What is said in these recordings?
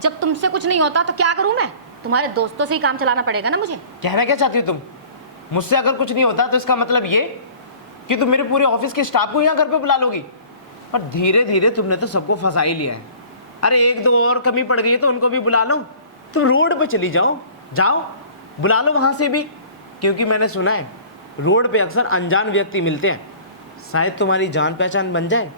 जब तुमसे कुछ नहीं होता तो क्या करूं मैं? तुम्हारे दोस्तों से ही काम चलाना पड़ेगा ना मुझे। कहना क्या चाहती हो तुम? मुझसे अगर कुछ नहीं होता तो इसका मतलब ये कि तुम मेरे पूरे ऑफिस के स्टाफ को यहाँ घर पे बुला लोगी। पर धीरे धीरे तुमने तो सबको फंसा ही लिया है। अरे एक दो और कमी पड़ गई है तो उनको भी बुला लो। तुम रोड पे चली जाओ, जाओ बुला लो वहां से भी, क्योंकि मैंने सुना है रोड पे अक्सर अनजान व्यक्ति मिलते हैं। शायद तुम्हारी जान पहचान बन जाए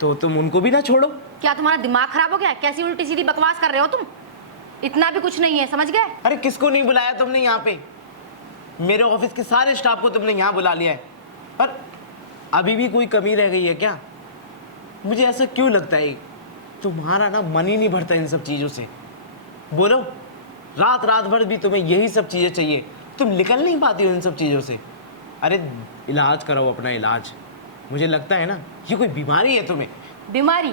तो तुम उनको भी ना छोड़ो। क्या तुम्हारा दिमाग खराब हो गया? कैसी उल्टी सीधी बकवास कर रहे हो तुम? इतना भी कुछ नहीं है, समझ गए? अरे किसको नहीं बुलाया तुमने यहाँ पे? मेरे ऑफिस के सारे स्टाफ को तुमने यहाँ बुला लिया है। पर अभी भी कोई कमी रह गई है क्या? मुझे ऐसा क्यों लगता है तुम्हारा ना मन ही नहीं भरता इन सब चीज़ों से। बोलो, रात रात भर भी तुम्हें यही सब चीज़ें चाहिए, तुम निकल नहीं पाती हो इन सब चीज़ों से। अरे इलाज कराओ अपना इलाज। मुझे लगता है ना ये कोई बीमारी है तुम्हें। बीमारी?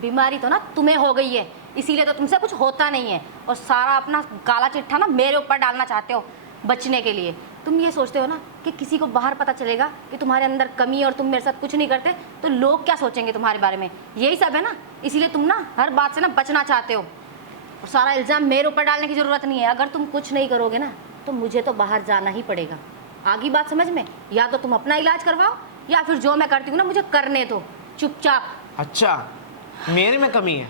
बीमारी तो ना तुम्हें हो गई है, इसीलिए तो तुमसे कुछ होता नहीं है और सारा अपना काला चिट्ठा ना मेरे ऊपर डालना चाहते हो बचने के लिए। तुम ये सोचते हो ना कि किसी को बाहर पता चलेगा कि तुम्हारे अंदर कमी और तुम मेरे साथ कुछ नहीं करते तो लोग क्या सोचेंगे तुम्हारे बारे में, यही सब है ना। इसीलिए तुम ना हर बात से ना बचना चाहते हो और सारा इल्ज़ाम मेरे ऊपर डालने की ज़रूरत नहीं है। अगर तुम कुछ नहीं करोगे ना तो मुझे तो बाहर जाना ही पड़ेगा। आगे बात समझ में? या तो तुम अपना इलाज करवाओ या फिर जो मैं करती हूँ ना मुझे करने दो चुपचाप। अच्छा, मेरे में कमी है?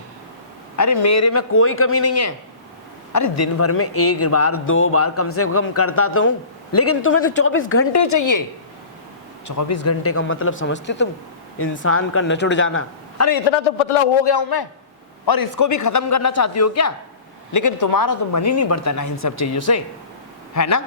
अरे मेरे में कोई कमी नहीं है। अरे दिन भर में एक बार दो बार कम से कम करता तो हूँ, लेकिन तुम्हें तो 24 घंटे चाहिए। 24 घंटे का मतलब समझते तुम? इंसान का नचुड़ जाना। अरे इतना तो पतला हो गया हूँ मैं और इसको भी खत्म करना चाहती हो क्या? लेकिन तुम्हारा तो मन ही नहीं बढ़ता ना इन सब चीज़ों से, है ना?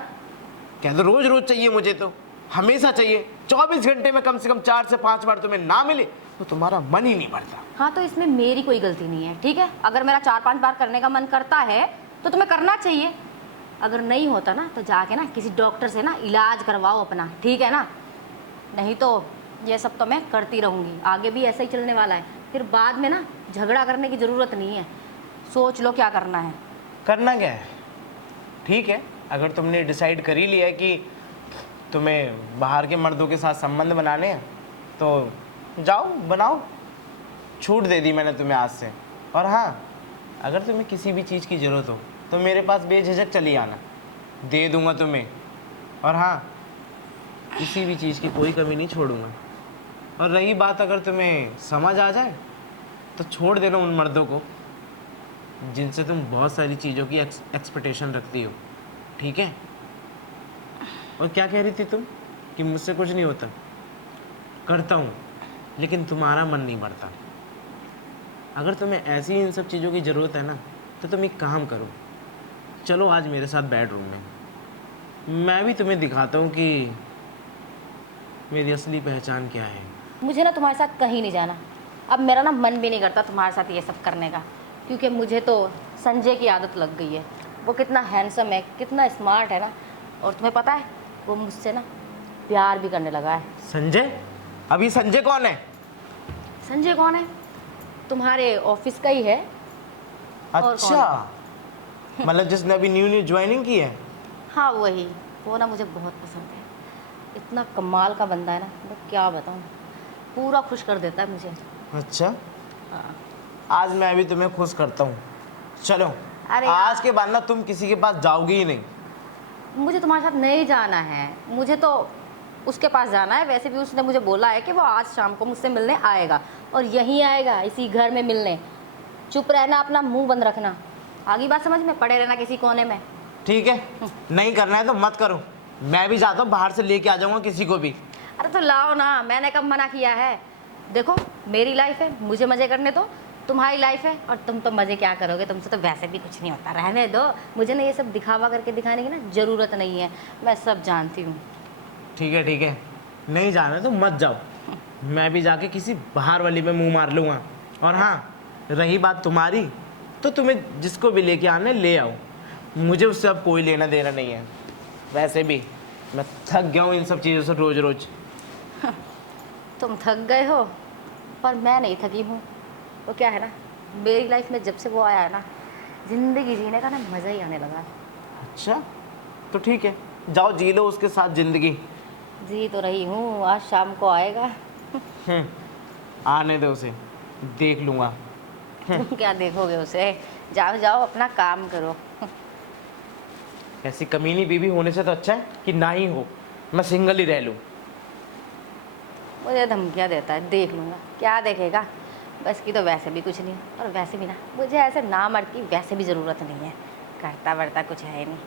क्या तो रोज रोज चाहिए, मुझे तो हमेशा चाहिए। 24 घंटे में कम से कम 4 से 5 बार तुम्हें ना मिले तो तुम्हारा मन ही नहीं बढ़ता। हाँ तो इसमें मेरी कोई गलती नहीं है, ठीक है? अगर मेरा 4-5 बार करने का मन करता है तो तुम्हें करना चाहिए। अगर नहीं होता ना तो जाके ना किसी डॉक्टर से ना इलाज करवाओ अपना, ठीक है ना? नहीं तो ये सब तो मैं करती रहूँगी, आगे भी ऐसा ही चलने वाला है। फिर बाद में ना झगड़ा करने की ज़रूरत नहीं है। सोच लो क्या करना है। करना क्या है? ठीक है, अगर तुमने डिसाइड कर ही लिया है कि तुम्हें बाहर के मर्दों के साथ संबंध बनाने हैं तो जाओ बनाओ। छूट दे दी मैंने तुम्हें आज से। और हाँ, अगर तुम्हें किसी भी चीज़ की ज़रूरत हो तो मेरे पास बेझिझक चली आना, दे दूँगा तुम्हें। और हाँ, किसी भी चीज़ की कोई कमी नहीं छोड़ूंगा। और रही बात अगर तुम्हें समझ आ जाए तो छोड़ देना उन मर्दों को जिनसे तुम बहुत सारी चीज़ों की एक्सपेक्टेशन रखती हो, ठीक है? और क्या कह रही थी तुम कि मुझसे कुछ नहीं होता? करता हूँ, लेकिन तुम्हारा मन नहीं बढ़ता। अगर तुम्हें ऐसी इन सब चीज़ों की ज़रूरत है ना तो तुम एक काम करो, चलो आज मेरे साथ बेडरूम में, मैं भी तुम्हें दिखाता हूँ कि मेरी असली पहचान क्या है। मुझे ना तुम्हारे साथ कहीं नहीं जाना। अब मेरा ना मन भी नहीं करता तुम्हारे साथ ये सब करने का, क्योंकि मुझे तो संजय की आदत लग गई है। वो कितना हैंडसम है, कितना स्मार्ट है ना, और तुम्हें पता है वो मुझसे ना प्यार भी करने लगा है। संजय? अभी संजय कौन है? संजय कौन है? तुम्हारे ऑफिस का ही है। और अच्छा, मतलब जिसने अभी न्यू ज्वाइनिंग की है? हाँ वही। वो ना मुझे बहुत पसंद है, इतना कमाल का बंदा है ना, मैं क्या बताऊँ, पूरा खुश कर देता है मुझे। अच्छा, हाँ। आज मैं अभी तुम्हें खुश करता हूँ। चलो, अरे आज के बाद ना तुम किसी के पास जाओगी ही नहीं। मुझे तुम्हारे साथ नहीं जाना है, मुझे तो उसके पास जाना है। वैसे भी उसने मुझे बोला है कि वो आज शाम को मुझसे मिलने आएगा और यहीं आएगा, इसी घर में मिलने। चुप रहना, अपना मुंह बंद रखना। आगे बात समझ में? पड़े रहना किसी कोने में। ठीक है, नहीं करना है तो मत करो, मैं भी जाता हूँ, बाहर से लेके आ जाऊँगा किसी को भी। अरे तो लाओ ना, मैंने कब मना किया है? देखो मेरी लाइफ है, मुझे मज़े करने दो। तुम्हारी लाइफ है और तुम तो मज़े क्या करोगे, तुमसे तो वैसे भी कुछ नहीं होता, रहने दो। मुझे ना ये सब दिखावा करके दिखाने की ना ज़रूरत नहीं है, मैं सब जानती हूँ। ठीक है ठीक है, नहीं जाना है तो मत जाओ, मैं भी जाके किसी बाहर वाली में मुंह मार लूँगा। और हाँ, रही बात तुम्हारी, तो तुम्हें जिसको भी लेके आना है ले आओ, मुझे उससे अब कोई लेना देना नहीं है। वैसे भी मैं थक गया हूँ इन सब चीज़ों से रोज़ रोज़। तुम थक गए हो पर मैं नहीं थकी हूँ। तो क्या है ना, मेरी लाइफ में जब से वो आया है ना, ज़िंदगी जीने का ना मज़ा ही आने लगा है। अच्छा, तो ठीक है, जाओ जी लो उसके साथ ज़िंदगी। जी तो रही हूँ, आज शाम को आएगा। आने दो उसे, देख लूँगा। तुम क्या देखोगे उसे? जाओ जाओ अपना काम करो। ऐसी कमीनी बीवी होने से तो अच्छा है कि ना ही हो, मैं सिंगल ही रह लूँ। मुझे धमकियाँ देता है, देख लूँगा। क्या देखेगा, बस की तो वैसे भी कुछ नहीं, और वैसे भी ना मुझे ऐसे ना मर्द की वैसे भी ज़रूरत नहीं है, करता वर्ता कुछ है ही नहीं।